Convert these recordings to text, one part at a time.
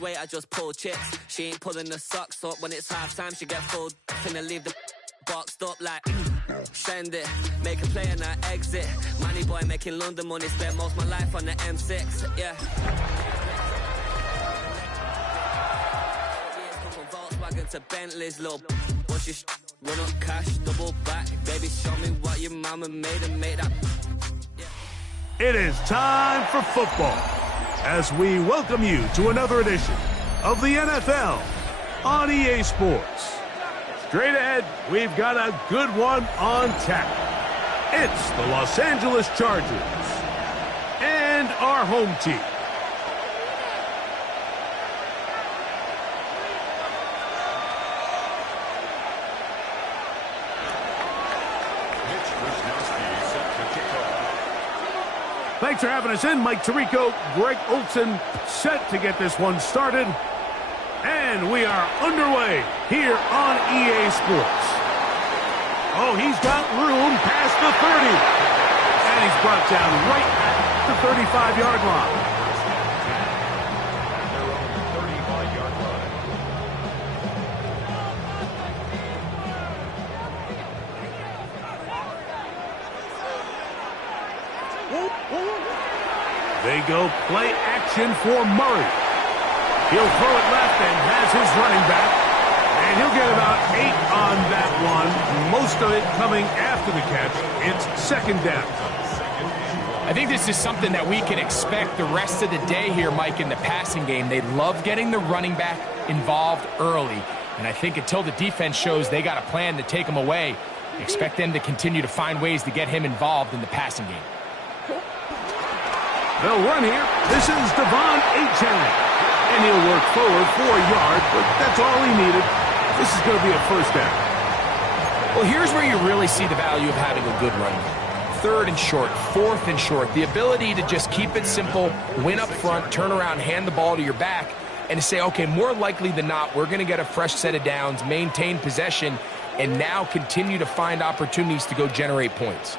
weight, I just pull chips. She ain't pulling the socks up when it's halftime. She get full, finna leave the boxed up like send it, make a play and I exit. Money boy making London money, spent most of my life on the M6, yeah. Come from Volkswagen to Bentley's, little what's your run up cash, double back. Baby, show me what your mama made and make that. It is time for football as we welcome you to another edition of the NFL on EA Sports. Straight ahead, we've got a good one on tap. It's the Los Angeles Chargers and our home team. Thanks for having us in. Mike Tirico, Greg Olson set to get this one started. And we are underway here on EA Sports. Oh, he's got room past the 30. And he's brought down right at the 35-yard line. Their own 35-yard line. They go play action for Murray. He'll throw it left and has his running back. And he'll get about 8 on that one. Most of it coming after the catch. It's second down. I think this is something that we can expect the rest of the day here, Mike, in the passing game. They love getting the running back involved early. And I think until the defense shows they got a plan to take him away, expect them to continue to find ways to get him involved in the passing game. They'll run here. This is Devon Achane. And he'll work forward for a yard, but that's all he needed. This is going to be a first down. Well, here's where you really see the value of having a good running back. 3rd and short, 4th and short. The ability to just keep it simple, win up front, turn around, hand the ball to your back, and to say, okay, more likely than not, we're going to get a fresh set of downs, maintain possession, and now continue to find opportunities to go generate points.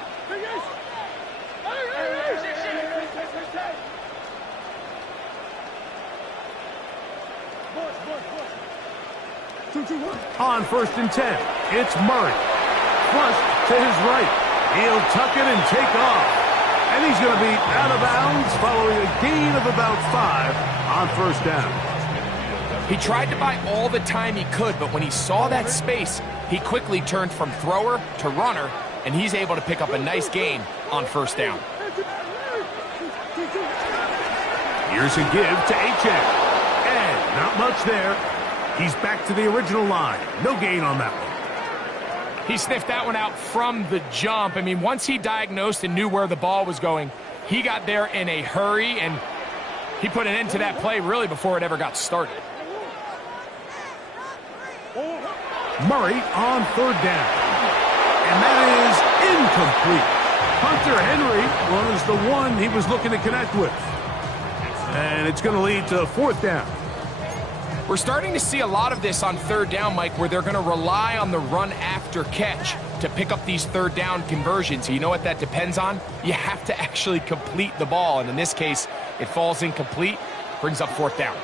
On 1st and 10, it's Murray. Flush to his right. He'll tuck it and take off. And he's going to be out of bounds following a gain of about 5 on 1st down. He tried to buy all the time he could, but when he saw that space, he quickly turned from thrower to runner, and he's able to pick up a nice gain on 1st down. Here's a give to Achane. And not much there. He's back to the original line. No gain on that one. He sniffed that one out from the jump. I mean, once he diagnosed and knew where the ball was going, he got there in a hurry, and he put an end to that play really before it ever got started. Murray on 3rd down. And that is incomplete. Hunter Henry was the one he was looking to connect with. And it's going to lead to 4th down. We're starting to see a lot of this on 3rd down, Mike, where they're going to rely on the run after catch to pick up these 3rd down conversions. You know what that depends on? You have to actually complete the ball, and in this case, it falls incomplete, brings up 4th down.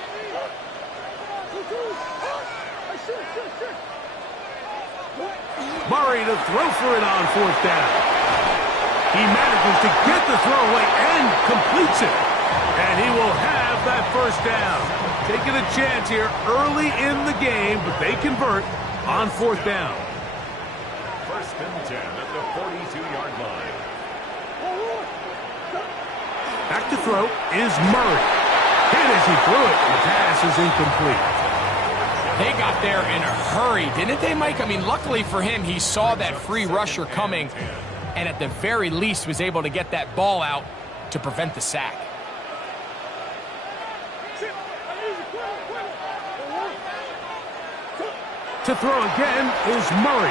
Murray to throw for it on 4th down. He manages to get the throw away and completes it. And he will have that 1st down. Taking a chance here early in the game, but they convert on 4th down. 1st and 10 at the 42-yard line. Back to throw is Murray. Hit as he threw it. The pass is incomplete. They got there in a hurry, didn't they, Mike? I mean, luckily for him, he saw that free rusher coming, and at the very least was able to get that ball out to prevent the sack. To throw again is Murray.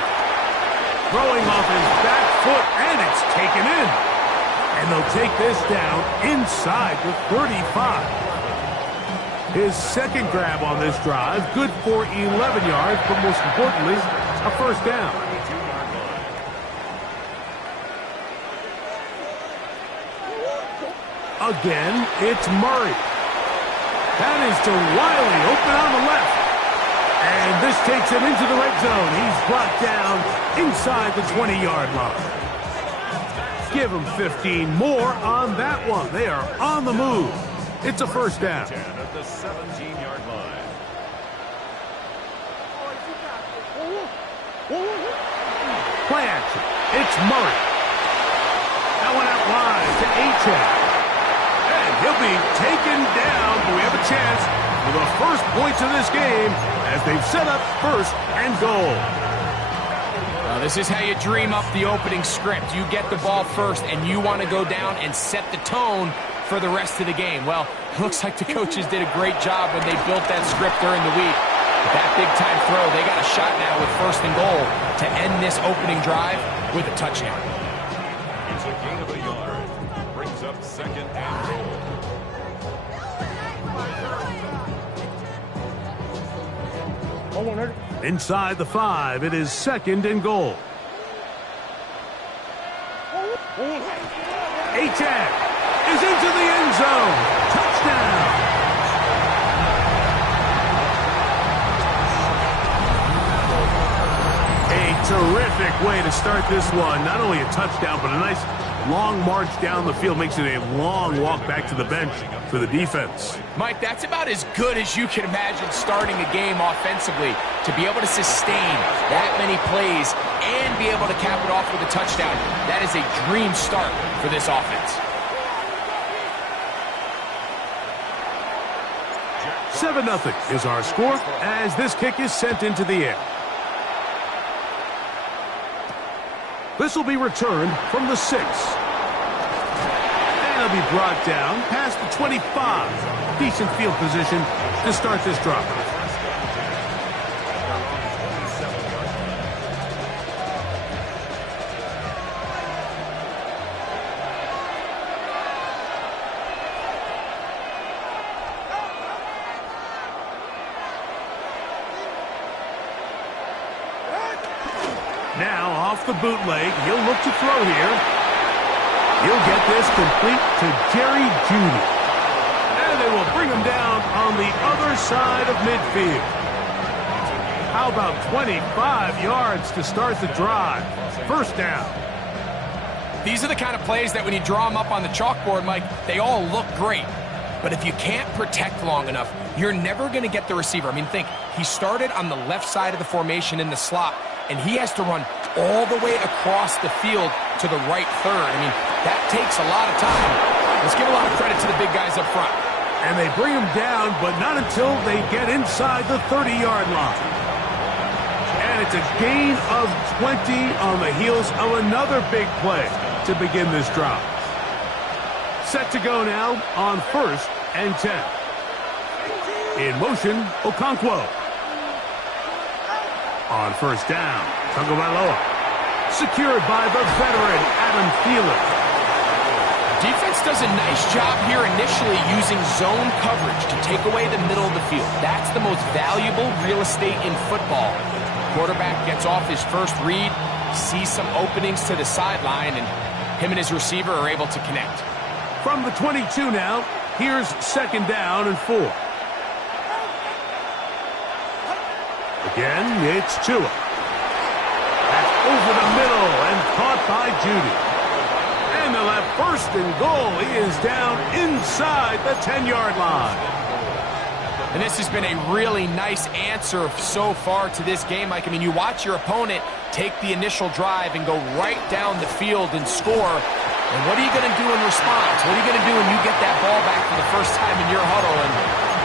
Throwing off his back foot, and it's taken in. And they'll take this down inside the 35. His second grab on this drive, good for 11 yards, but most importantly, a 1st down. Again, it's Murray. That is to Wiley open on the left. And this takes him into the red zone. He's brought down inside the 20-yard line. Give him 15 more on that one. They are on the move. It's a first down. 10 at the 17-yard line. Play action. It's Murray. That one out wide to A-Chan. And he'll be taken down, but we have a chance for the first points of this game as they've set up first and goal. This is how you dream up the opening script. You get the ball first, and you want to go down and set the tone for the rest of the game. Well, it looks like the coaches did a great job when they built that script during the week. But that big-time throw, they got a shot now with first and goal to end this opening drive with a touchdown. It's a gain of a yard. Brings up second and goal. Inside the 5, it is second and goal. A-Chan is into the end zone. Touchdown. A terrific way to start this one. Not only a touchdown, but a nice long march down the field. Makes it a long walk back to the bench for the defense. Mike, that's about as good as you can imagine starting a game offensively. To be able to sustain that many plays and be able to cap it off with a touchdown, that is a dream start for this offense. 7-0 is our score as this kick is sent into the air. This will be returned from the 6. And it'll be brought down past the 25. Decent field position to start this drive. Now off the bootleg, he'll look to throw here. He'll get this complete to Jerry Jeudy. And they will bring him down on the other side of midfield. How about 25 yards to start the drive? First down. These are the kind of plays that when you draw them up on the chalkboard, Mike, they all look great. But if you can't protect long enough, you're never going to get the receiver. I mean, think, he started on the left side of the formation in the slot, and he has to run all the way across the field to the right third. I mean, that takes a lot of time. Let's give a lot of credit to the big guys up front. And they bring him down, but not until they get inside the 30-yard line. And it's a gain of 20 on the heels of another big play to begin this drive. Set to go now on 1st and 10. In motion, Okonkwo. On first down, Tagovailoa. Secured by the veteran, Adam Thielen. Defense does a nice job here initially using zone coverage to take away the middle of the field. That's the most valuable real estate in football. Quarterback gets off his first read, sees some openings to the sideline, and him and his receiver are able to connect. From the 22 now, here's second down and 4. Again, it's Tua. That's over the middle and caught by Jeudy. And they'll have first and goal. He is down inside the 10-yard line. And this has been a really nice answer so far to this game, Mike. I mean, you watch your opponent take the initial drive and go right down the field and score. And what are you going to do in response? What are you going to do when you get that ball back for the first time in your huddle? And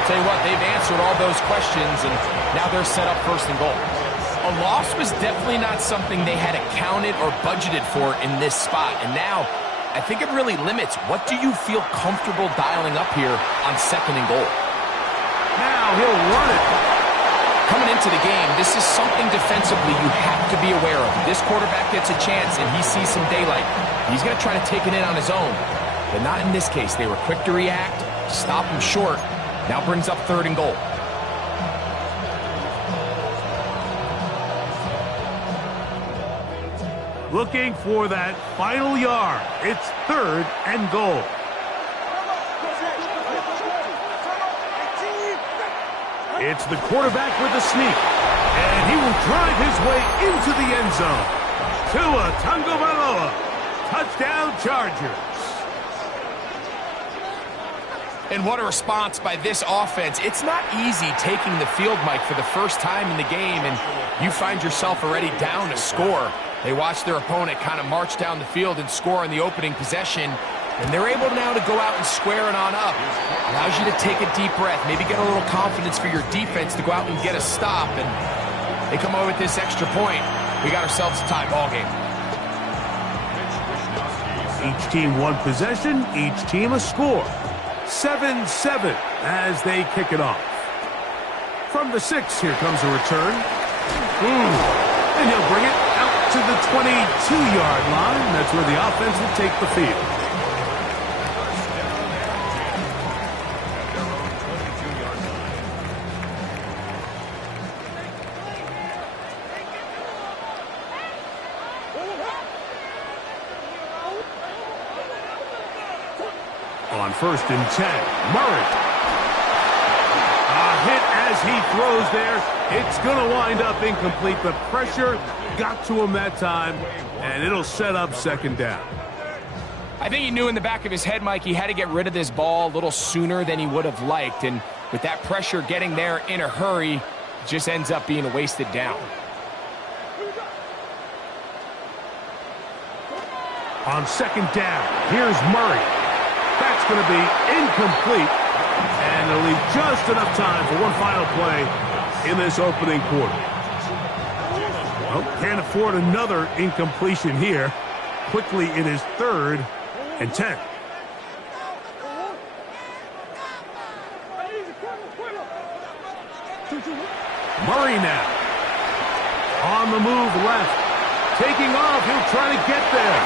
I'll tell you what, they've answered all those questions, and now they're set up first and goal. A loss was definitely not something they had accounted or budgeted for in this spot. And now, I think it really limits what do you feel comfortable dialing up here on second and goal. Now he'll run it. Coming into the game, this is something defensively you have to be aware of. This quarterback gets a chance and he sees some daylight. He's going to try to take it in on his own. But not in this case. They were quick to react, stop him short. Now brings up third and goal. Looking for that final yard. It's third and goal. It's the quarterback with the sneak. And he will drive his way into the end zone. Tua Tagovailoa. Touchdown, Chargers. And what a response by this offense. It's not easy taking the field, Mike, for the first time in the game, and you find yourself already down a score. They watch their opponent kind of march down the field and score in the opening possession, and they're able now to go out and square it on up. Allows you to take a deep breath, maybe get a little confidence for your defense to go out and get a stop, and they come over with this extra point. We got ourselves a tie ball game. Each team one possession, each team a score. 7-7 as they kick it off. From the 6, here comes a return. And he'll bring it out to the 22-yard line. That's where the offense will take the field. On 1st and 10, Murray. A hit as he throws there. It's going to wind up incomplete. The pressure got to him that time, and it'll set up 2nd down. I think he knew in the back of his head, Mike, he had to get rid of this ball a little sooner than he would have liked. And with that pressure getting there in a hurry, it just ends up being a wasted down. On 2nd down, here's Murray. That's going to be incomplete, and it'll leave just enough time for one final play in this opening quarter. Well, can't afford another incompletion here. Quickly in his 3rd and 10. Murray now. On the move left. Taking off, he'll try to get there.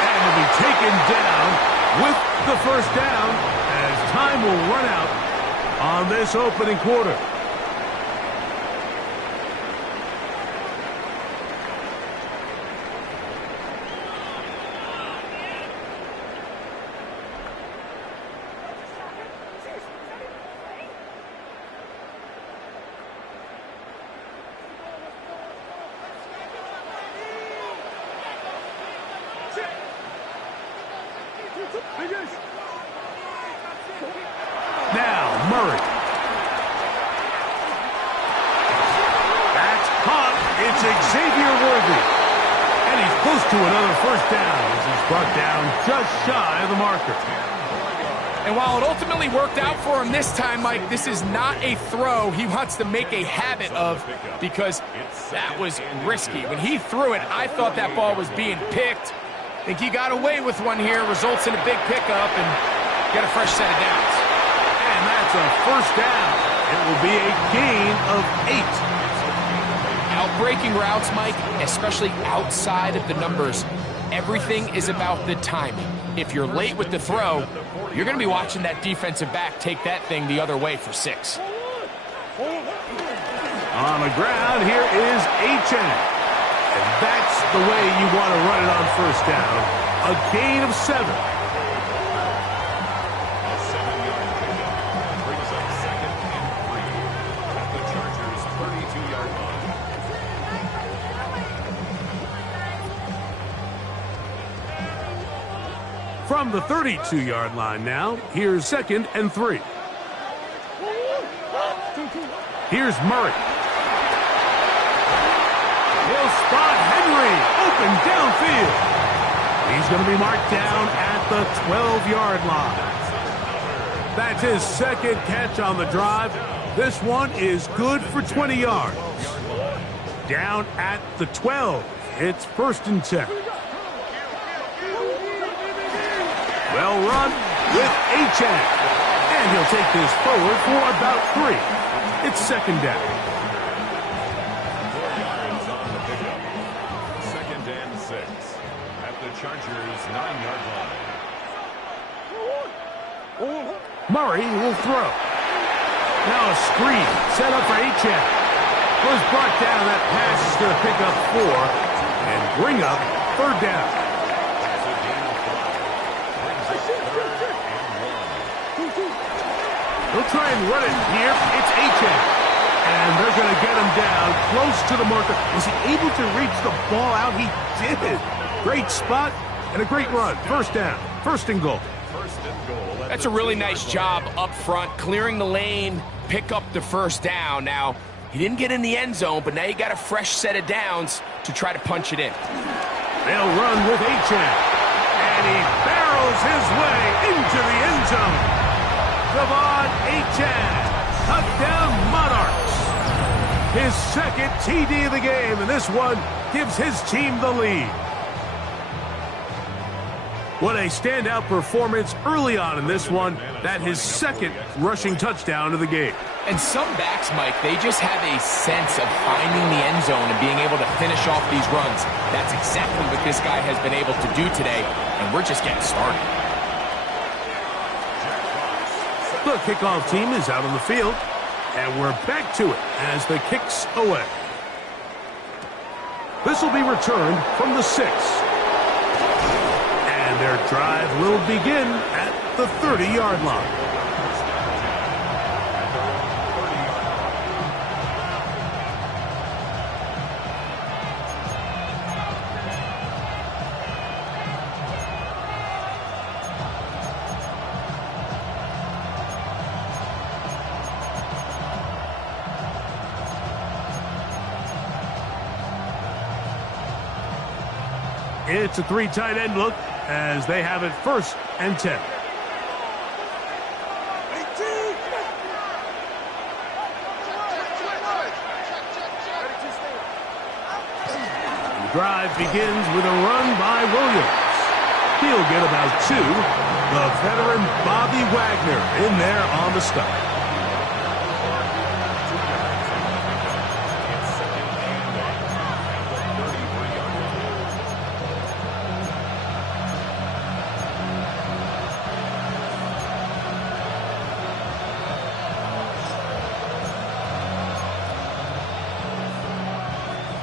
And he'll be taken down with the 1st down as time will run out on this opening quarter. Now, Murray. That's caught. It's Xavier Worthy. And he's close to another 1st down as he's brought down just shy of the marker. And while it ultimately worked out for him this time, Mike, this is not a throw he wants to make a habit of because that was risky. When he threw it, I thought that ball was being picked. I think he got away with one here, results in a big pickup, and get a fresh set of downs. And that's a 1st down. It will be a gain of 8. Outbreaking routes, Mike, especially outside of the numbers, everything is about the timing. If you're late with the throw, you're going to be watching that defensive back take that thing the other way for 6. On the ground, here is H.N. And that's the way you want to run it on 1st down. A gain of 7. A 7-yard pickup brings up 2nd and 3 at the Chargers' 32-yard line. From the 32-yard line now, here's 2nd and 3. Here's Murray. He'll spot Henry open downfield. He's going to be marked down at the 12-yard line. That's his 2nd catch on the drive. This one is good for 20 yards. Down at the 12. It's 1st and 10. Well run with H.N. And he'll take this forward for about 3. It's 2nd down. 2nd and 6 at the Chargers' 9-yard line. Murray will throw. Now a screen set up for H.N. Was brought down. That pass is going to pick up 4 and bring up 3rd down. He'll try and run it here. It's close to the marker. Was he able to reach the ball out? He did. Great spot and a great run. First down. First and goal. That's a really nice job up front, clearing the lane, pick up the first down. Now, he didn't get in the end zone, but now you got a fresh set of downs to try to punch it in. They'll run with Achane. And he barrels his way into the end zone. Devon Achane, touchdown Monarchs. His second TD of the game, and this one gives his team the lead. What a standout performance early on in this one. That his second rushing touchdown of the game. And some backs, Mike, they just have a sense of finding the end zone and being able to finish off these runs. That's exactly what this guy has been able to do today, and we're just getting started. The kickoff team is out on the field, and we're back to it as the kick's away. This will be returned from the 6. And their drive will begin at the 30-yard line. It's a 3 tight end look as they have it 1st and 10. The drive begins with a run by Williams. He'll get about 2. The veteran Bobby Wagner in there on the stop.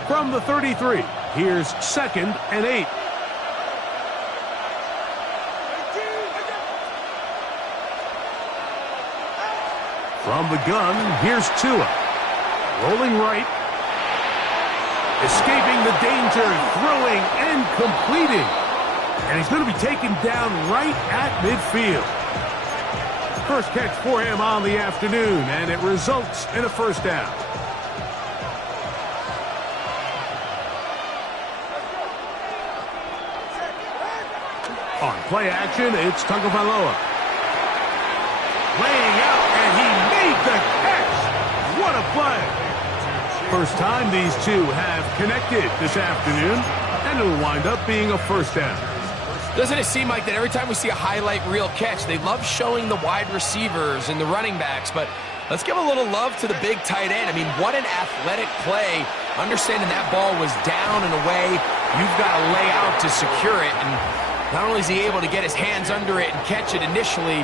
From the 33, here's 2nd and 8. From the gun, here's Tua. Rolling right. Escaping the danger, throwing and completing. And he's going to be taken down right at midfield. First catch for him on the afternoon, and it results in a first down. On play action, it's Tagovailoa. Laying out, and he made the catch. What a play. First time these two have connected this afternoon, and it'll wind up being a first down. Doesn't it seem like that every time we see a highlight reel catch, they love showing the wide receivers and the running backs, but let's give a little love to the big tight end. I mean, what an athletic play. Understanding that ball was down and away, you've got to lay out to secure it, and not only is he able to get his hands under it and catch it initially,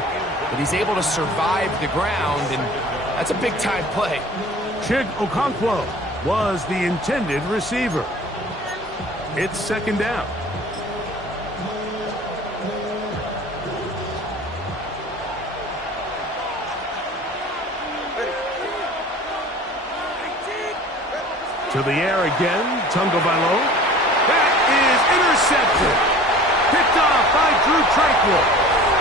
but he's able to survive the ground, and that's a big-time play. Chig Okonkwo was the intended receiver. It's 2nd down. To the air again, Tagovailoa. That is intercepted. Picked off by Drew Tranquill.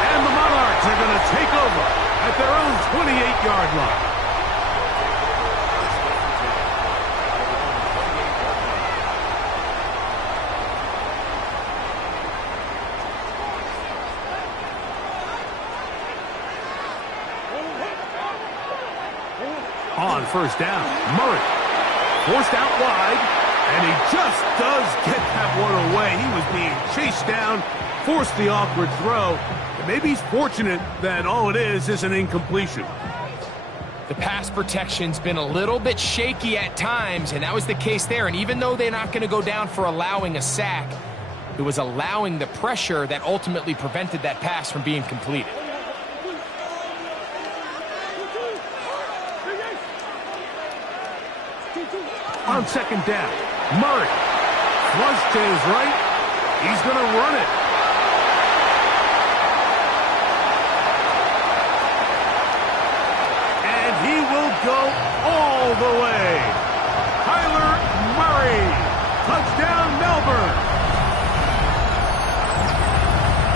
And the Monarchs are going to take over at their own 28-yard line. On first down, Murray. Forced out wide, and he just does get that one away. He was being chased down, forced the awkward throw. And maybe he's fortunate that all it is an incompletion. The pass protection's been a little bit shaky at times, and that was the case there. And even though they're not going to go down for allowing a sack, it was allowing the pressure that ultimately prevented that pass from being completed. On second down, Murray. Flush to his right. He's going to run it. And he will go all the way. Tyler Touchdown, Melbourne!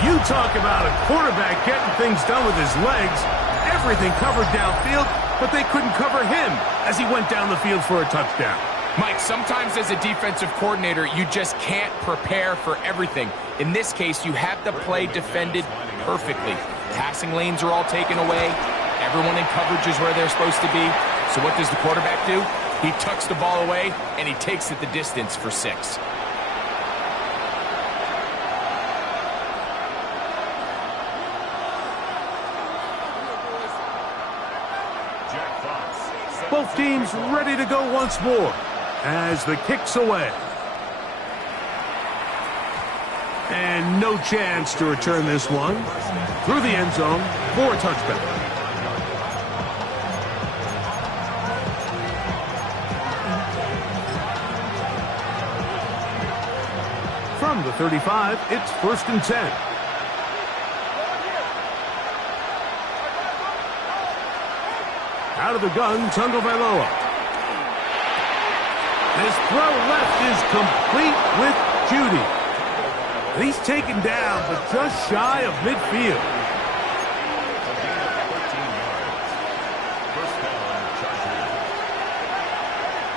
You talk about a quarterback getting things done with his legs. Everything covered downfield, but they couldn't cover him as he went down the field for a touchdown. Mike, sometimes as a defensive coordinator, you just can't prepare for everything. In this case, you have the play defended perfectly. Passing lanes are all taken away. Everyone in coverage is where they're supposed to be. So what does the quarterback do? He tucks the ball away, and he takes it the distance for 6. Both teams ready to go once more as the kick's away. And no chance to return this one through the end zone for a touchback. From the 35, it's 1st and 10. Out of the gun, Tagovailoa. This throw left is complete with Judy. And he's taken down, but just shy of midfield.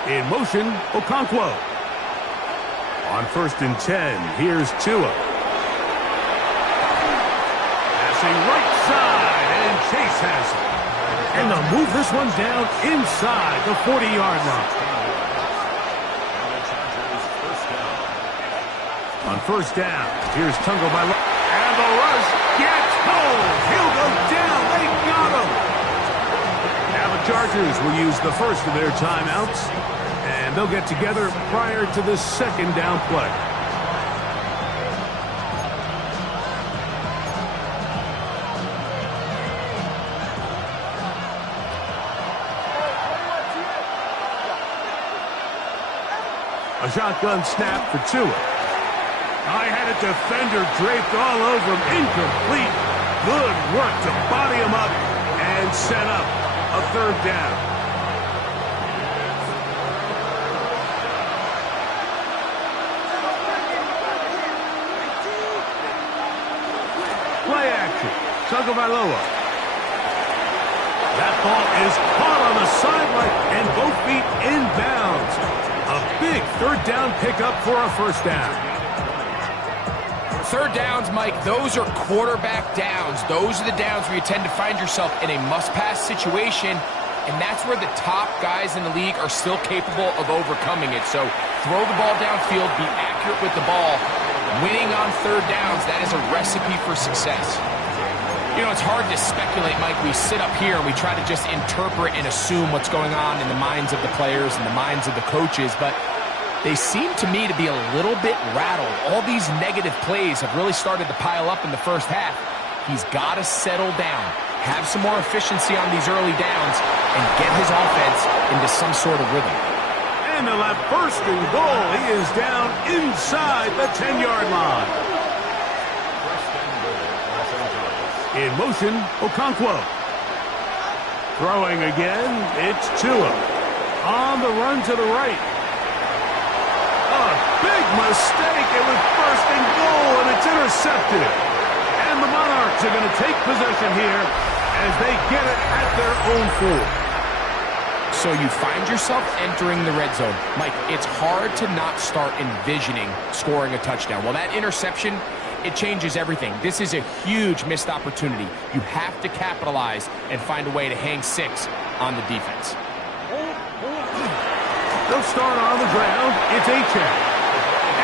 In motion, Okonkwo. On 1st and 10, here's Tua. Passing right side, and Chase has it. And they'll move this one down inside the 40-yard line. On 1st down, here's Tagovailoa. And the rush gets home. He'll go down. They got him. Now the Chargers will use the first of their timeouts. And they'll get together prior to the 2nd down play. A shotgun snap for Tua. I had a defender draped all over him. Incomplete. Good work to body him up and set up a 3rd down. Play action. Tagovailoa. That ball is caught on the sideline and both feet inbounds. A big 3rd down pickup for a 1st down. 3rd downs, Mike, those are quarterback downs. Those are the downs where you tend to find yourself in a must-pass situation, and that's where the top guys in the league are still capable of overcoming it. So throw the ball downfield, be accurate with the ball. Winning on 3rd downs, that is a recipe for success. You know, it's hard to speculate, Mike. We sit up here and we try to just interpret and assume what's going on in the minds of the players and the minds of the coaches, but they seem to me to be a little bit rattled. All these negative plays have really started to pile up in the 1st half. He's got to settle down, have some more efficiency on these early downs, and get his offense into some sort of rhythm. And they'll have 1st and goal. He is down inside the 10-yard line. In motion, Okonkwo. Throwing again, it's Tua. On the run to the right. A big mistake. It was 1st and goal, and it's intercepted. And the Monarchs are going to take possession here as they get it at their own 4. So you find yourself entering the red zone. Mike, it's hard to not start envisioning scoring a touchdown. Well, that interception, it changes everything. This is a huge missed opportunity. You have to capitalize and find a way to hang 6 on the defense. They'll start on the ground. It's Achane.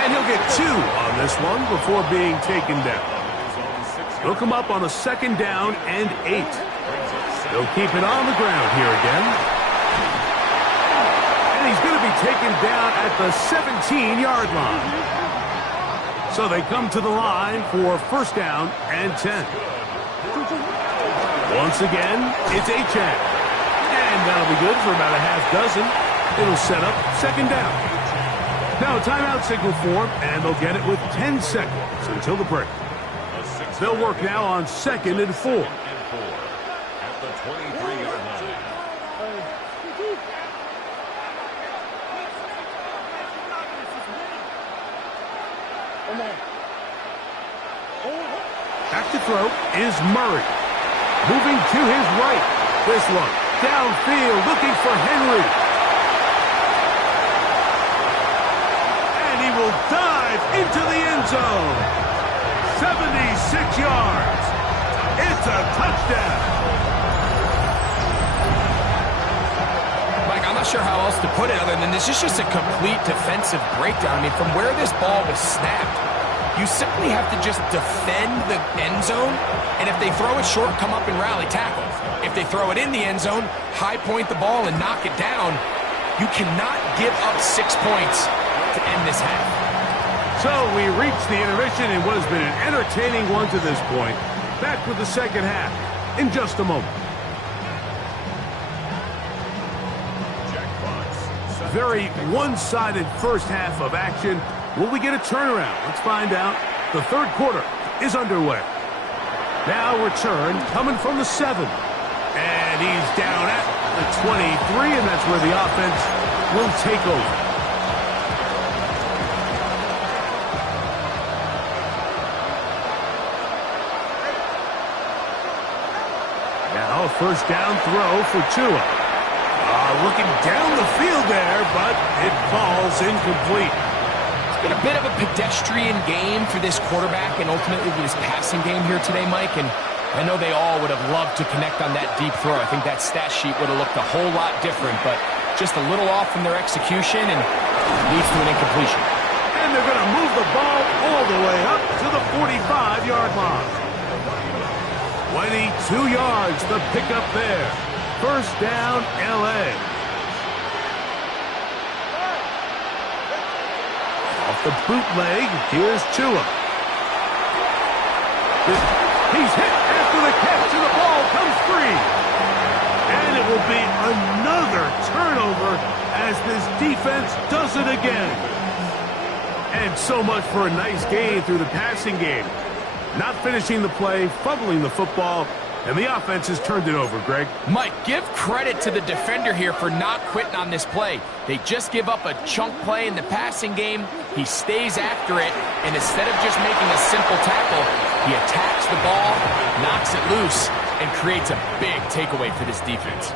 And he'll get 2 on this one before being taken down. They'll come up on a 2nd down and 8. They'll keep it on the ground here again. And he's going to be taken down at the 17-yard line. So they come to the line for 1st down and 10. Once again, it's Achane. And that'll be good for about a half dozen. It'll set up 2nd down. Now a timeout signal form, and they'll get it with 10 seconds until the break. They'll work now on 2nd and 4. At the 23-yard line. Back to throw is Murray. Moving to his right. This one downfield looking for Henry. And he will dive into the end zone. 76 yards. It's a touchdown. Mike, I'm not sure how else to put it other than this is just a complete defensive breakdown. I mean, from where this ball was snapped, you simply have to just defend the end zone, and if they throw it short, come up and rally tackle. If they throw it in the end zone, high point the ball and knock it down. You cannot give up 6 points to end this half. So we reach the intermission in what has been an entertaining one to this point. Back with the second half in just a moment. Very one-sided first half of action. Will we get a turnaround? Let's find out. The third quarter is underway. Now return coming from the 7. And he's down at the 23, and that's where the offense will take over. Now a first down throw for Tua. Looking down the field there, but it falls incomplete. It's been a bit of a pedestrian game for this quarterback and ultimately this passing game here today, Mike. And I know they all would have loved to connect on that deep throw. I think that stat sheet would have looked a whole lot different, but just a little off in their execution and leads to an incompletion. And they're going to move the ball all the way up to the 45-yard line. 22 yards, the pickup there. First down, L.A. Off the bootleg, here's Tua. He's hit after the catch, and the ball comes free. And it will be another turnover as this defense does it again. And so much for a nice gain through the passing game. Not finishing the play, fumbling the football, and the offense has turned it over, Greg. Mike, give credit to the defender here for not quitting on this play. They just give up a chunk play in the passing game. He stays after it, and instead of just making a simple tackle, he attacks the ball, knocks it loose, and creates a big takeaway for this defense.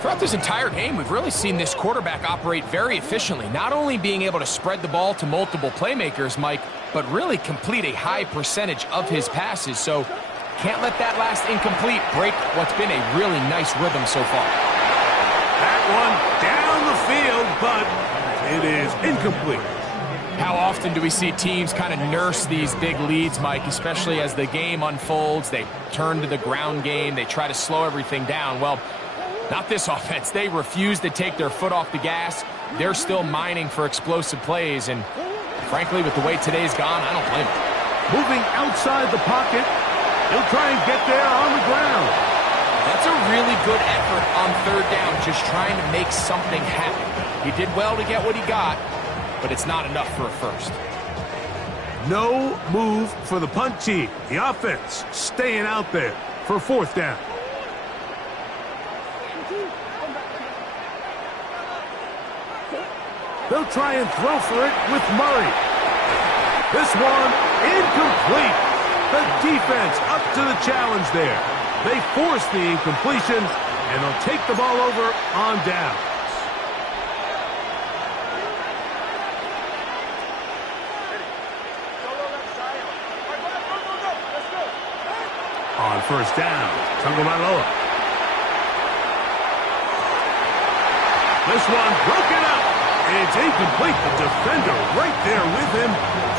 Throughout this entire game, we've really seen this quarterback operate very efficiently, not only being able to spread the ball to multiple playmakers, Mike, but really complete a high percentage of his passes. So can't let that last incomplete break what's been a really nice rhythm so far. That one down the field, but it is incomplete. How often do we see teams kind of nurse these big leads, Mike, especially as the game unfolds? They turn to the ground game. They try to slow everything down. Well, not this offense. They refuse to take their foot off the gas. They're still mining for explosive plays, and frankly, with the way today's gone, I don't blame them. Moving outside the pocket, he'll try and get there on the ground. That's a really good effort on third down, just trying to make something happen. He did well to get what he got, but it's not enough for a first. No move for the punt team. The offense staying out there for fourth down. They'll try and throw for it with Murray. This one incomplete. The defense up to the challenge there. They force the incompletion, and they'll take the ball over on down. On first down, Tagovailoa. This one broken up. It's incomplete. The defender right there with him.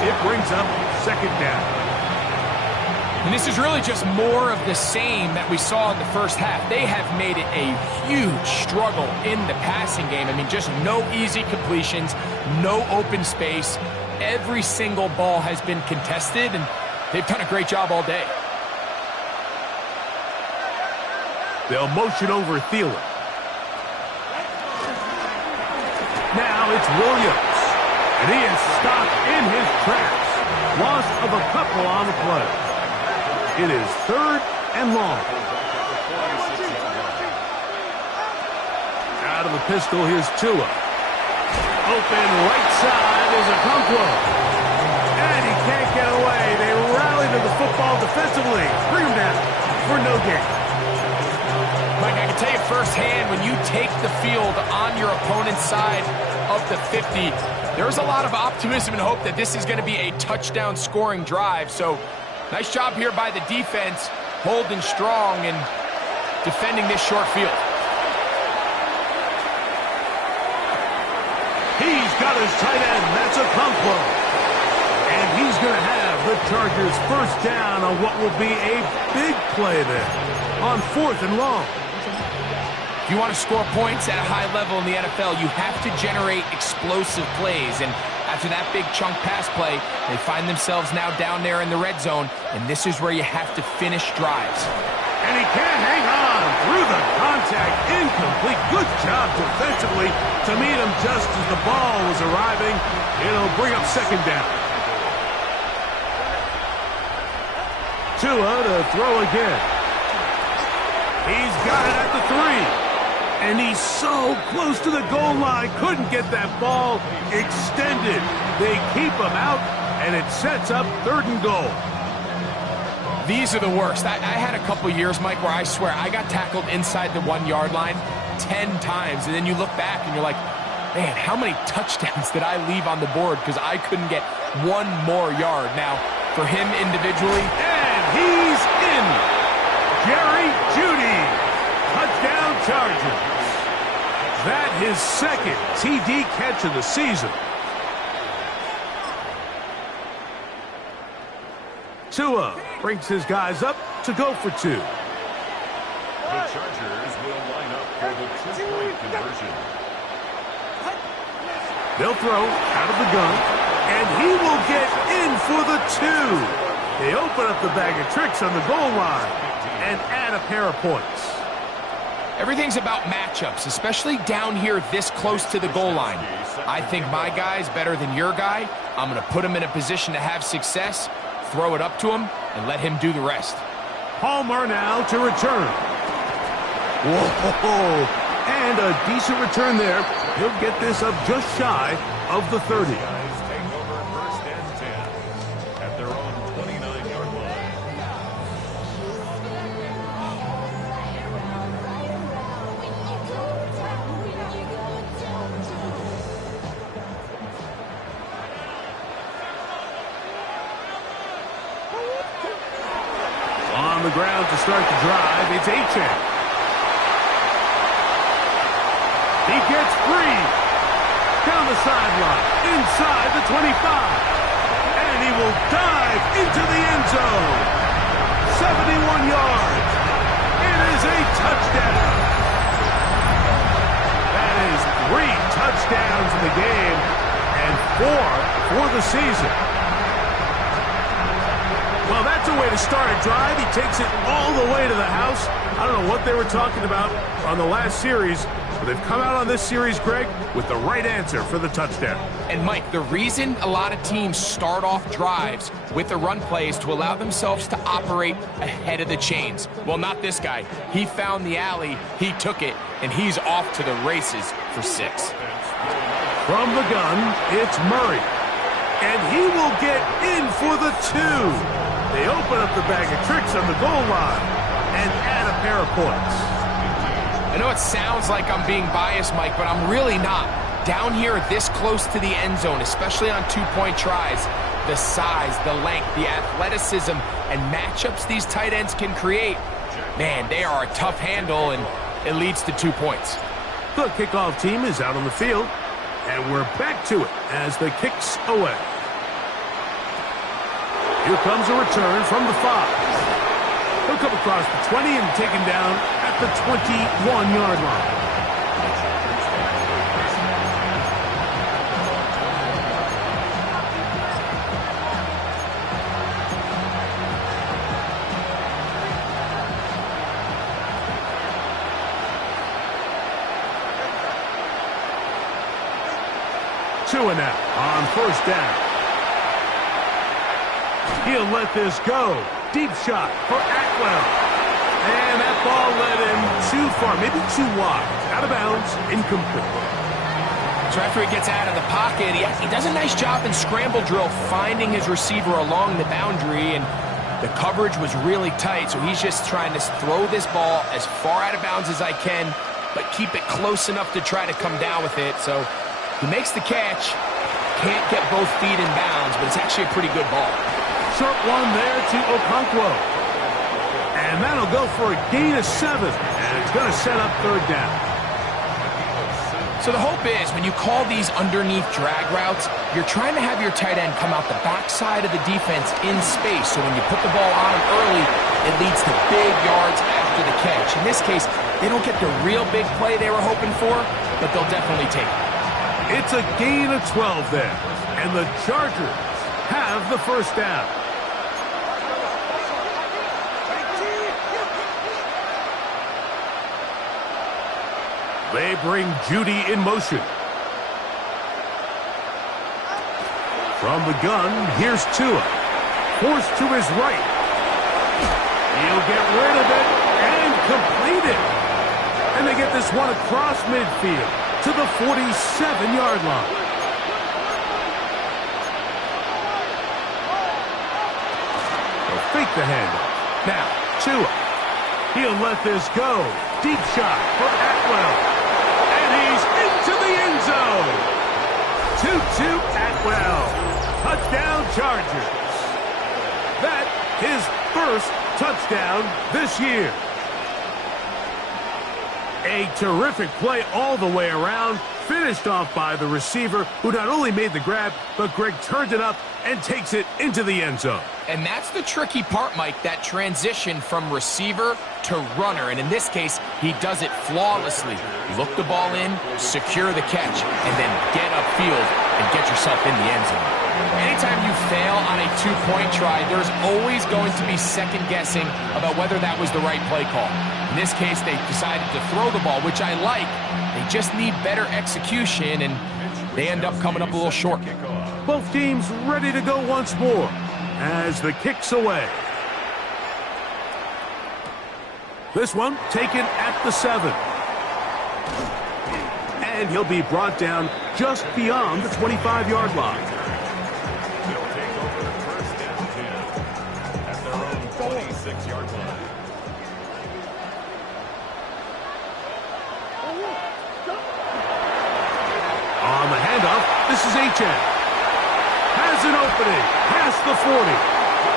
It brings up second down. And this is really just more of the same that we saw in the first half. They have made it a huge struggle in the passing game. I mean, just no easy completions, no open space. Every single ball has been contested, and they've done a great job all day. They'll motion over Thielen. Now it's Williams. And he is stopped in his tracks. Loss of a couple on the play. It is third and long. Out of the pistol, here's Tua. Open right side is Okonkwo. And he can't get away. They rally to the football defensively. Bring him down for no gain. Mike, I can tell you firsthand, when you take the field on your opponent's side of the 50, there's a lot of optimism and hope that this is going to be a touchdown scoring drive. So nice job here by the defense, holding strong and defending this short field. He's got his tight end. That's a Conquo. And he's going to have the Chargers first down on what will be a big play there on 4th and long. If you want to score points at a high level in the NFL, you have to generate explosive plays. And after that big chunk pass play, they find themselves now down there in the red zone, and this is where you have to finish drives. And he can't hang on through the contact. Incomplete. Good job defensively to meet him just as the ball was arriving. It'll bring up second down. Tua to throw again. He's got it at the 3. And he's so close to the goal line. Couldn't get that ball extended. They keep him out, and it sets up 3rd and goal. These are the worst. I had a couple years, Mike, where I swear I got tackled inside the 1-yard line 10 times. And then you look back and you're like, man, how many touchdowns did I leave on the board because I couldn't get one more yard? Now, for him individually. And he's in. Jerry Jeudy. Touchdown Chargers. That his 2nd TD catch of the season. Tua brings his guys up to go for 2. The Chargers will line up for the 2-point conversion. They'll throw out of the gun, and he will get in for the 2. They open up the bag of tricks on the goal line and add a pair of points. Everything's about matchups, especially down here this close to the goal line. I think my guy's better than your guy. I'm going to put him in a position to have success, throw it up to him, and let him do the rest. Palmer now to return. Whoa, and a decent return there. He'll get this up just shy of the 30. Guys take over 1st and 10 at their own 29-yard line. On the ground to start the drive, it's Achane. He gets free. Down the sideline, inside the 25. And he will dive into the end zone. 71 yards. It is a touchdown. That is 3 touchdowns in the game and 4 for the season. Well, that's a way to start a drive. He takes it all the way to the house. I don't know what they were talking about on the last series, but they've come out on this series, Greg, with the right answer for the touchdown. And, Mike, the reason a lot of teams start off drives with a run play is to allow themselves to operate ahead of the chains. Well, not this guy. He found the alley, he took it, and he's off to the races for 6. From the gun, it's Murray. And he will get in for the 2. They open up the bag of tricks on the goal line and add a pair of points. I know it sounds like I'm being biased, Mike, but I'm really not. Down here this close to the end zone, especially on 2-point tries, the size, the length, the athleticism, and matchups these tight ends can create, man, they are a tough handle, and it leads to 2 points. The kickoff team is out on the field, and we're back to it as the kick's away. Here comes a return from the 5. He'll come across the 20 and taken down at the 21-yard line. Tua now on 1st down. He'll let this go. Deep shot for Atwell. And that ball led him too far, maybe too wide. Out of bounds, incomplete. So after he gets out of the pocket, he does a nice job in scramble drill finding his receiver along the boundary, and the coverage was really tight, so he's just trying to throw this ball as far out of bounds as I can, but keep it close enough to try to come down with it. So he makes the catch, can't get both feet in bounds, but it's actually a pretty good ball. Short one there to Okonkwo. And that'll go for a gain of 7, and it's going to set up third down. So the hope is when you call these underneath drag routes, you're trying to have your tight end come out the backside of the defense in space. So when you put the ball on him early, it leads to big yards after the catch. In this case, they don't get the real big play they were hoping for, but they'll definitely take it. It's a gain of 12 there, and the Chargers have the first down. They bring Judy in motion. From the gun, here's Tua. Forced to his right. He'll get rid of it and complete it. And they get this one across midfield to the 47-yard line. They'll fake the handoff. Now, Tua. He'll let this go. Deep shot for Atwell. He's into the end zone. 2-2 Atwell. Touchdown Chargers. That his first touchdown this year. A terrific play all the way around. Finished off by the receiver, who not only made the grab, but Greg turned it up and takes it into the end zone. And that's the tricky part, Mike, that transition from receiver to runner. And in this case, he does it flawlessly. Look the ball in, secure the catch, and then get upfield and get yourself in the end zone. Anytime you fail on a two-point try, there's always going to be second guessing about whether that was the right play call. In this case, they decided to throw the ball, which I like. They just need better execution, and they end up coming up a little short. Both teams ready to go once more as the kick's away. This one taken at the 7. And he'll be brought down just beyond the 25-yard line. He'll take over the first down 10 at their own 26-yard line. On the handoff, this is Achane. Has an opening past the 40.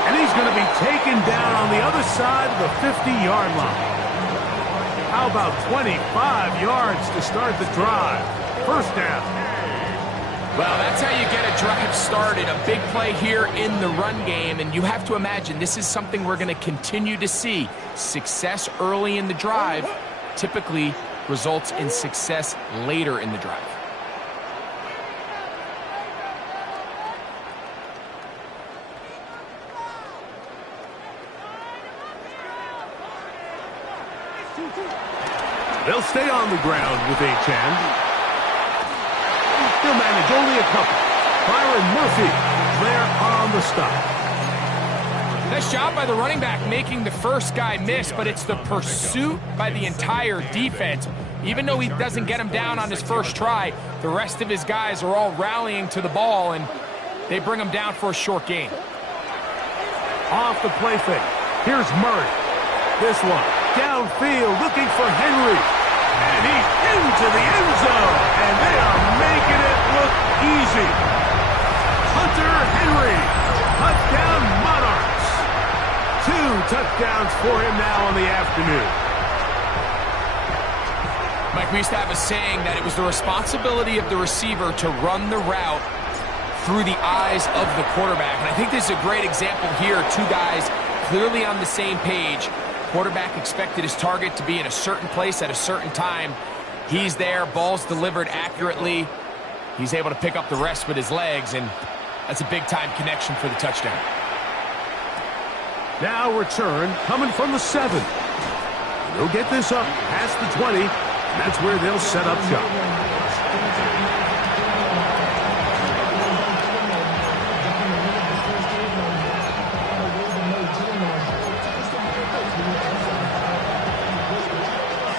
And he's going to be taken down on the other side of the 50-yard line. How about 25 yards to start the drive? First down. Well, that's how you get a drive started. A big play here in the run game. And you have to imagine this is something we're going to continue to see. Success early in the drive typically results in success later in the drive. They'll stay on the ground with Achane. He'll manage only a couple. Byron Murphy there on the stop. Nice job by the running back making the first guy miss, but it's the pursuit by the entire defense. Even though he doesn't get him down on his first try, the rest of his guys are all rallying to the ball, and they bring him down for a short gain. Off the play fake. Here's Murray. This one downfield looking for Henry. And he's into the end zone. And they are making it look easy. Hunter Henry. Touchdown Monarchs. 2 touchdowns for him now on the afternoon. Mike, we used to have a saying that it was the responsibility of the receiver to run the route through the eyes of the quarterback. And I think this is a great example here. 2 guys clearly on the same page. Quarterback expected his target to be in a certain place at a certain time. He's there, ball's delivered accurately. He's able to pick up the rest with his legs, and that's a big-time connection for the touchdown. Now return coming from the 7. They'll get this up past the 20, and that's where they'll set up shop.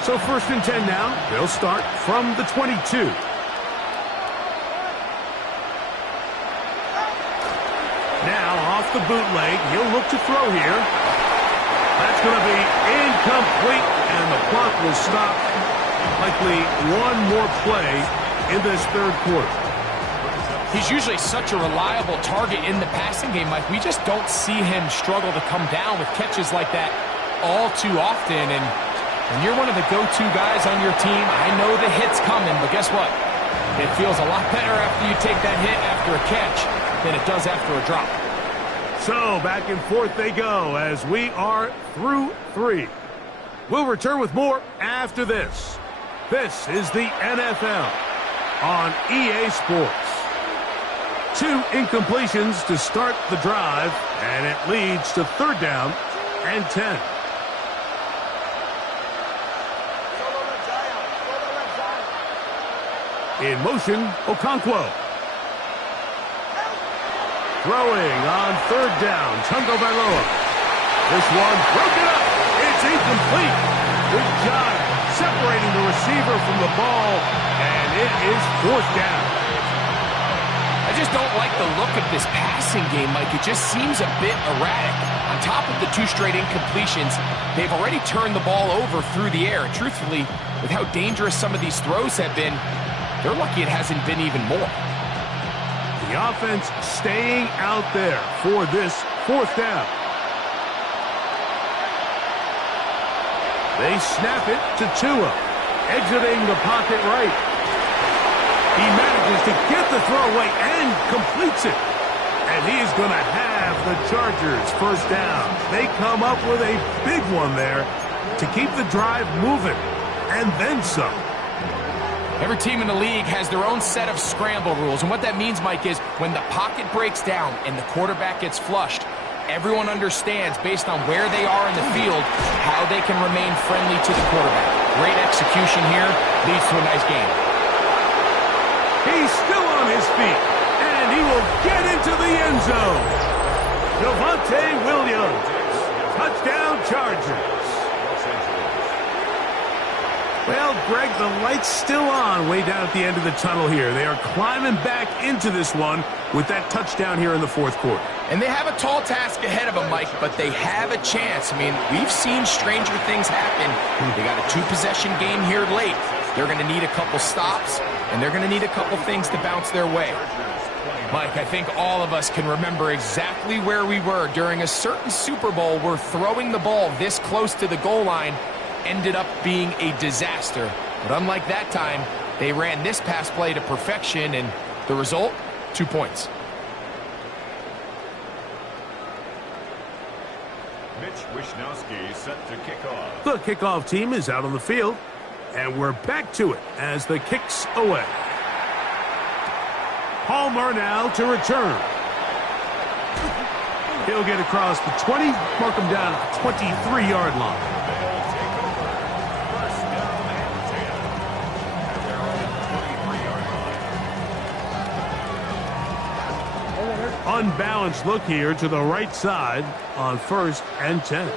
So 1st and 10 now. They'll start from the 22. the bootleg. He'll look to throw here. That's going to be incomplete, and the clock will stop. Likely one more play in this third quarter. He's usually such a reliable target in the passing game, Mike. We just don't see him struggle to come down with catches like that all too often. And when you're one of the go-to guys on your team, I know the hit's coming, but guess what? It feels a lot better after you take that hit after a catch than it does after a drop. So back and forth they go as we are through 3. We'll return with more after this. This is the NFL on EA Sports. 2 incompletions to start the drive, and it leads to 3rd down and 10. In motion, Okonkwo. Throwing on 3rd down, Tagovailoa. This one broken up. It's incomplete. Good job separating the receiver from the ball, and it is 4th down. I just don't like the look of this passing game, Mike. It just seems a bit erratic. On top of the 2 straight incompletions, they've already turned the ball over through the air. And truthfully, with how dangerous some of these throws have been, they're lucky it hasn't been even more. The offense staying out there for this 4th down. They snap it to Tua, exiting the pocket right. He manages to get the throw away and completes it. And he's going to have the Chargers 1st down. They come up with a big one there to keep the drive moving, and then some. Every team in the league has their own set of scramble rules, and what that means, Mike, is when the pocket breaks down and the quarterback gets flushed, everyone understands, based on where they are in the field, how they can remain friendly to the quarterback. Great execution here leads to a nice game. He's still on his feet, and he will get into the end zone. Javonte Williams, touchdown Chargers. Well, Greg, the light's still on way down at the end of the tunnel here. They are climbing back into this one with that touchdown here in the 4th quarter. And they have a tall task ahead of them, Mike, but they have a chance. I mean, we've seen stranger things happen. They got a 2-possession game here late. They're going to need a couple stops, and they're going to need a couple things to bounce their way. Mike, I think all of us can remember exactly where we were during a certain Super Bowl where throwing the ball this close to the goal line ended up being a disaster. But unlike that time, they ran this pass play to perfection, and the result, 2 points. Mitch Wishnowsky set to kick off. The kickoff team is out on the field, and we're back to it as the kick's away. Palmer now to return. He'll get across the 20, mark him down at the 23-yard line. Unbalanced look here to the right side on 1st and 10.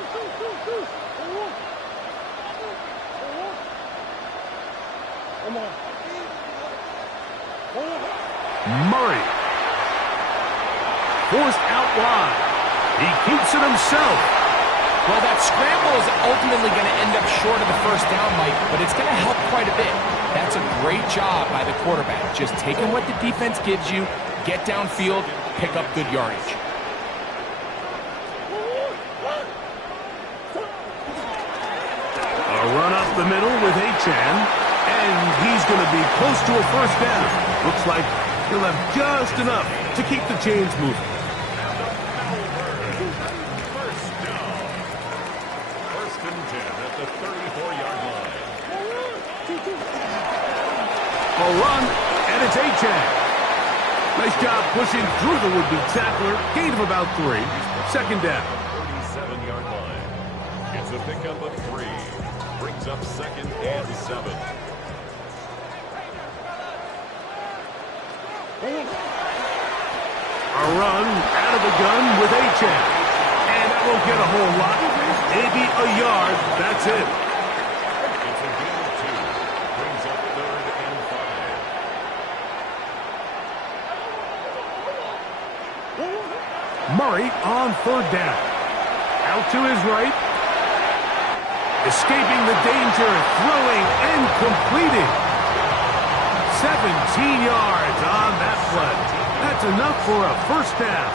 Murray. Forced out wide. He keeps it himself. Well, that scramble is ultimately going to end up short of the 1st down, Mike, but it's going to help quite a bit. That's a great job by the quarterback. Just taking what the defense gives you, get downfield, pick up good yardage. A run up the middle with Achan, and he's going to be close to a 1st down. Looks like he'll have just enough to keep the chains moving. First and 10 at the 34-yard line. A run, and it's Achan. Nice job pushing through the would-be tackler. Gain of about 3. 2nd down. 37-yard line. It's a pickup of 3. Brings up 2nd and 7. A run out of the gun with Achan. And that won't get a whole lot. Maybe a yard. That's it. It's a gain of 2. Brings up 3rd and 5. Murray on third down. Out to his right. Escaping the danger, throwing and completing. 17 yards on that play. That's enough for a first down.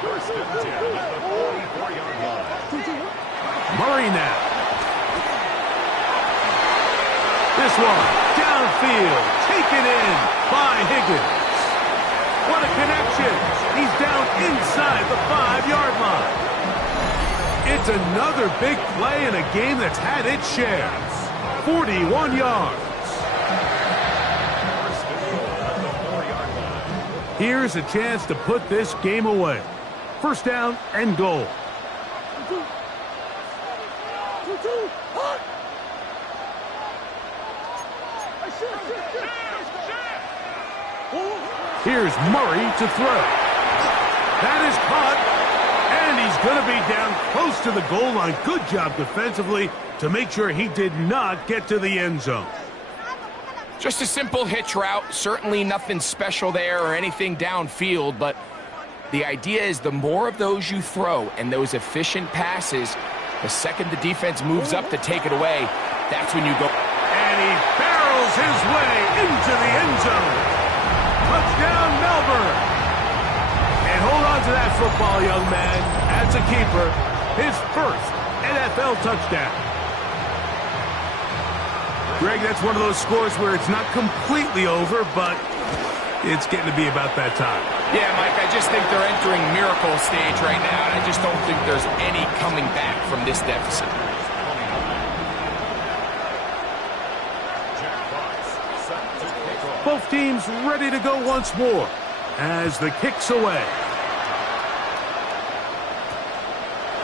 First and 10 at the 44-yard line. Murray now. This one, downfield, taken in by Higgins. What a connection. He's down inside the 5-yard line. It's another big play in a game that's had its share. 41 yards. First and goal at the 4-yard line. Here's a chance to put this game away. First down and goal. Here's Murray to throw. That is caught, and he's going to be down close to the goal line. Good job defensively to make sure he did not get to the end zone. Just a simple hitch route. Certainly nothing special there or anything downfield, but the idea is the more of those you throw and those efficient passes, the second the defense moves up to take it away, that's when you go. And he barrels his way into the end zone. Touchdown, Melbourne. And hold on to that football, young man. That's a keeper. His first NFL touchdown. Greg, that's one of those scores where it's not completely over, but it's getting to be about that time. Yeah, Mike, I just think they're entering miracle stage right now, and I just don't think there's any coming back from this deficit. Both teams ready to go once more as the kick's away.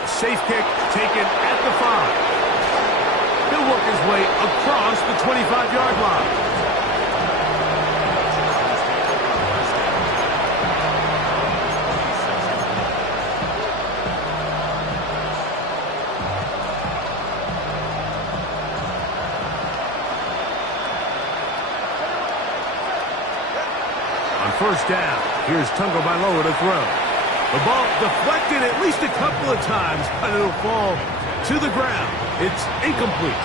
A safe kick taken at the 5. He'll work his way across the 25-yard line. First down. Here's Tagovailoa to throw. The ball deflected at least a couple of times, but it'll fall to the ground. It's incomplete.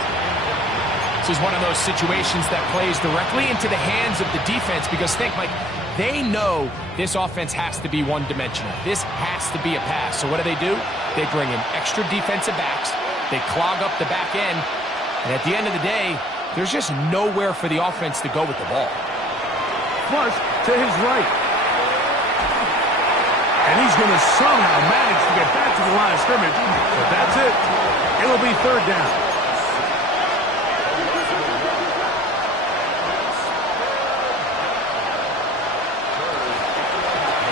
This is one of those situations that plays directly into the hands of the defense because think, Mike, they know this offense has to be one-dimensional. This has to be a pass. So what do? They bring in extra defensive backs. They clog up the back end. And at the end of the day, there's just nowhere for the offense to go with the ball. Flush to his right. And he's going to somehow manage to get back to the line of scrimmage. But that's it. It'll be third down.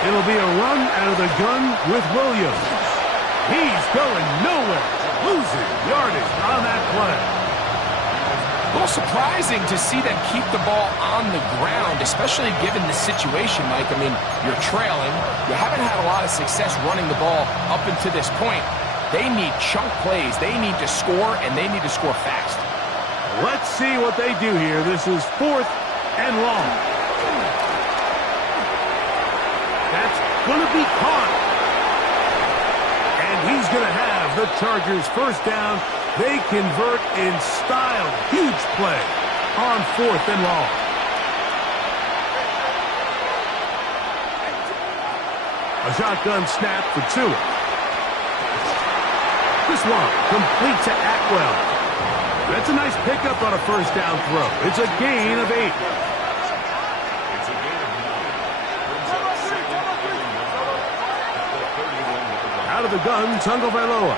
It'll be a run out of the gun with Williams. He's going nowhere. Losing yardage on that play. A little surprising to see them keep the ball on the ground, especially given the situation, Mike. I mean, you're trailing. You haven't had a lot of success running the ball up until this point. They need chunk plays. They need to score, and they need to score fast. Let's see what they do here. This is 4th and long. That's going to be caught. And he's going to have the Chargers first down. They convert in style. Huge play on 4th and long. A shotgun snap for Tua. This one complete to Atwell. That's a nice pickup on a first down throw. It's a gain of 8. It's a gain of 9. Brings up second and 1 at the 31-yard line. Out of the gun, Tagovailoa.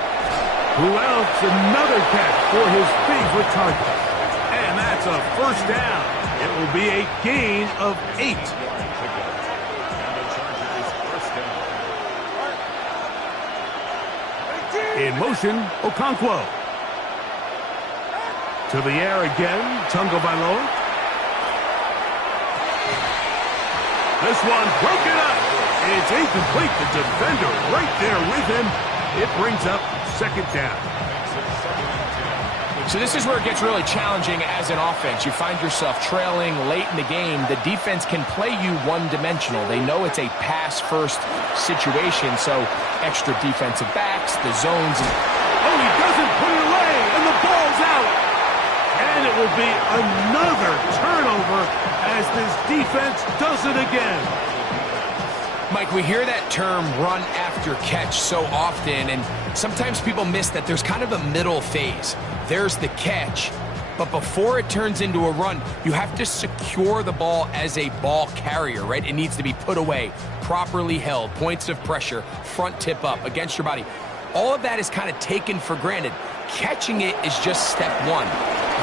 Who else? Another catch for his favorite target. And that's a first down. It will be a gain of 8. In motion, Okonkwo. To the air again, Tagovailoa. This one broken up. It's incomplete. The defender right there with him. It brings up second down. Makes it 2nd and 10. The So this is where it gets really challenging as an offense. You find yourself trailing late in the game. The defense can play you one-dimensional. They know it's a pass-first situation, so extra defensive backs, the zones. Oh, he doesn't put it away, and the ball's out. And it will be another turnover as this defense does it again. Mike, we hear that term run after catch so often, and sometimes people miss that there's kind of a middle phase. There's the catch, but before it turns into a run, you have to secure the ball as a ball carrier, right? It needs to be put away, properly held, points of pressure, front tip up against your body. All of that is kind of taken for granted. Catching it is just step one.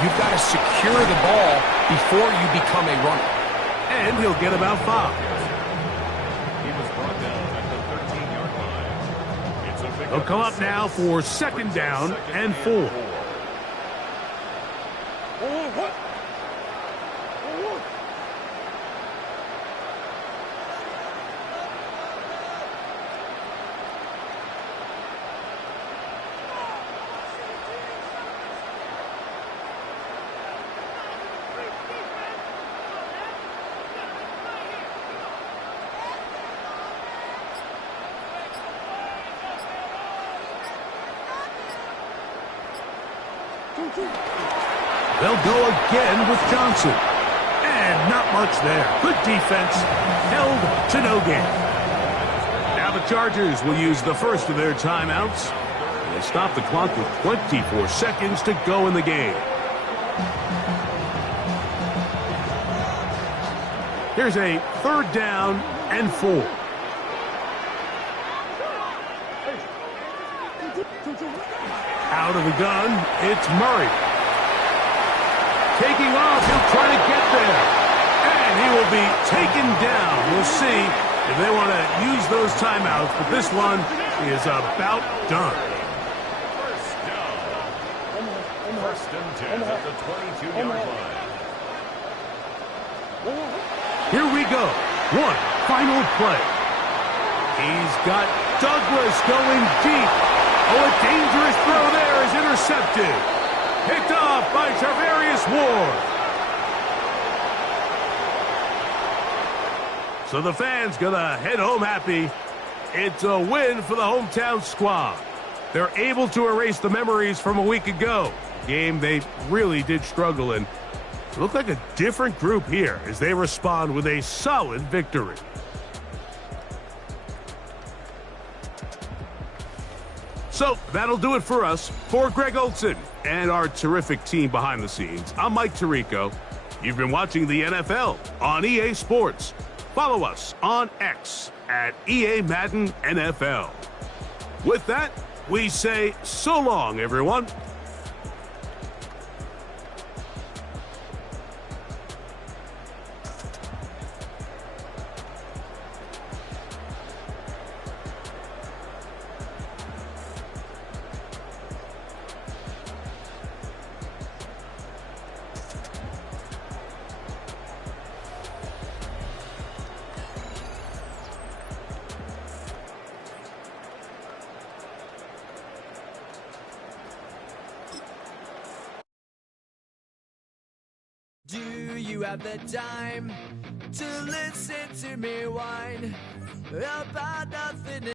You've got to secure the ball before you become a runner. And he'll get about 5. They'll come up now for 2nd down and 4. They'll go again with Johnson. And not much there. Good defense. Held to no gain. Now the Chargers will use the first of their timeouts. They stop the clock with 24 seconds to go in the game. Here's a 3rd down and 4. Out of the gun, it's Murray. Taking off, he'll try to get there. And he will be taken down. We'll see if they want to use those timeouts, but this one is about done. First down. 1st and 10 at the 22-yard line. Here we go. One final play. He's got Douglas going deep. Oh, a dangerous throw there is intercepted. Picked off by Tarvarius Ward. So the fans gonna head home happy. It's a win for the hometown squad. They're able to erase the memories from a week ago. Game they really did struggle in. It looked like a different group here as they respond with a solid victory. So that'll do it for us. For Greg Olson and our terrific team behind the scenes, I'm Mike Tirico. You've been watching the NFL on EA Sports. Follow us on X at EA Madden NFL. With that, we say so long, everyone. Do you have the time to listen to me whine about nothing?